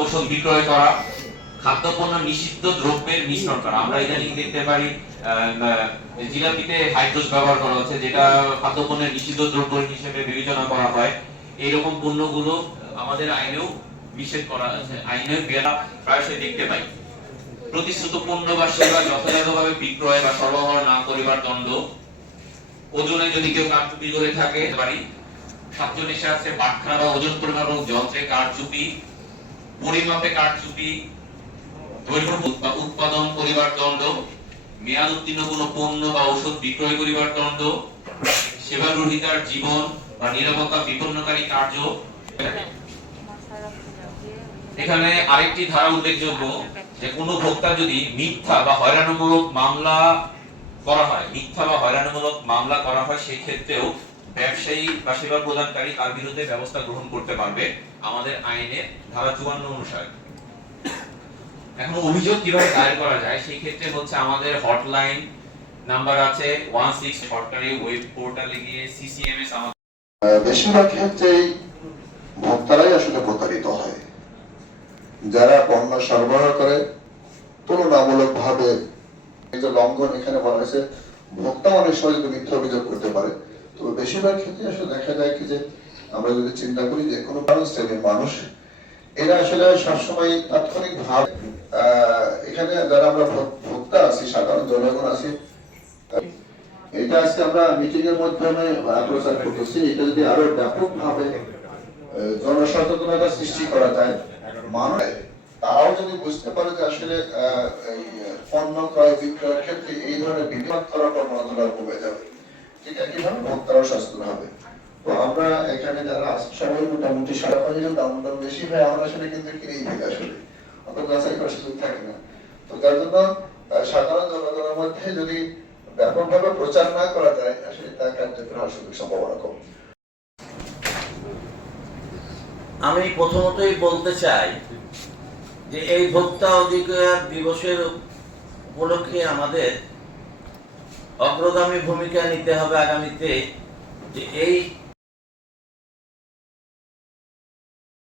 ঔষধ বিক্রয় করা, খাদ্যপণ্য নিষিদ্ধ দ্রব্যের মিশ্রণ করা। আমরা ইদানিং দেখতে পারি জিলাপিতে হাইড্রোজ ব্যবহার করা হচ্ছে, যেটা খাদ্যপণ্যের নিষিদ্ধ দ্রব্য হিসেবে বিবেচনা করা হয়। এইরকম পণ্যগুলো আমাদের আইনেও নিষেধ করা আছে, আইনে প্রায়শই দেখতে পাই। প্রতিশ্রুত পণ্য বা সেবা যথাযথভাবে বিক্রয় বা সরবরাহ না করিবার দণ্ড। ওজনে যদি কেউ কারচুপি করে থাকে পারি। 47 আছে বাটখারা বা ওজন পরিমাপক যন্ত্রে কারচুপি, পরিমাপে কারচুপি, দৈর্ঘ্য বা উৎপাদন করিবার দণ্ড, মেয়াদ উত্তীর্ণ কোনো পণ্য বা ঔষধ বিক্রয় করিবার দণ্ড, সেবা গ্রহীতার জীবন বা নিরাপত্তা বিপন্নকারী কার্য। এখানে আরেকটি ধারা উল্লেখযোগ্য যে কোনো ভোক্তা যদি মিথ্যা বা হয়রানিমূলক মামলা করা হয় সেই ক্ষেত্রেও ব্যবসায়ী বা সেবা প্রদানকারী তার বিরুদ্ধে ব্যবস্থা গ্রহণ করতে পারবে আমাদের আইনের ধারা 54 অনুসারে। এখন অভিযোগ কিভাবে দায়ের করা যায় সেই ক্ষেত্রে হচ্ছে আমাদের হটলাইন নাম্বার আছে 16 সরকারি ওয়েব পোর্টালে গিয়ে সিসিএমএস। আমাদের বেশিরভাগ ক্ষেত্রেই ভোক্তারাই আসলে প্রতারিত হয়। যারা পণ্য সরবরাহ করে তুলনামূলকভাবে লঙ্ঘন এখানে বলা হয়েছে, ভোক্তা অনেক সময় যদি মিথ্যা অভিযোগ করতে পারে, তো বেশিরভাগ ক্ষেত্রে আসলে দেখা যায় কি যে আমরা যদি চিন্তা করি যে কোনো শ্রেণীর মানুষ এরা আসলে সবসময় তাৎক্ষণিক ভাবে এখানে যারা আমরা ভোক্তা আছি, সাধারণ জনগণ আছি, এটা আজকে আমরা মিটিং এর মাধ্যমে প্রচার করতেছি। এটা যদি আরো ব্যাপকভাবে জনসচেতনতা সৃষ্টি করা যায়, মানুষ তারাও যদি বুঝতে পারে যে আসলে পণ্য ক্রয় বিক্রয়ের ক্ষেত্রে এই ধরনের বিভ্রান্ত করার প্রবণতা কমে যাবে, ঠিক একইভাবে ভোক্তারাও সচেতন হবে। তো আমরা এখানে যারা সবাই মোটামুটি সারা দাম বেশি হয়, আমরা আসলে কিন্তু কিনেই ফেলি, আসলে অত যাচাই করার সুযোগ থাকে না। তো যার জন্য সাধারণ জনগণের মধ্যে যদি ব্যাপকভাবে প্রচার না করা যায়, আসলে তা কার্যকর হওয়ার সুযোগ সম্ভাবনা কম। আমি প্রথমতই বলতে চাই যে এই ভোক্তা অধিকার দিবসের উপলক্ষে আমাদের অগ্রগামী ভূমিকা নিতে হবে আগামীতে, যে এই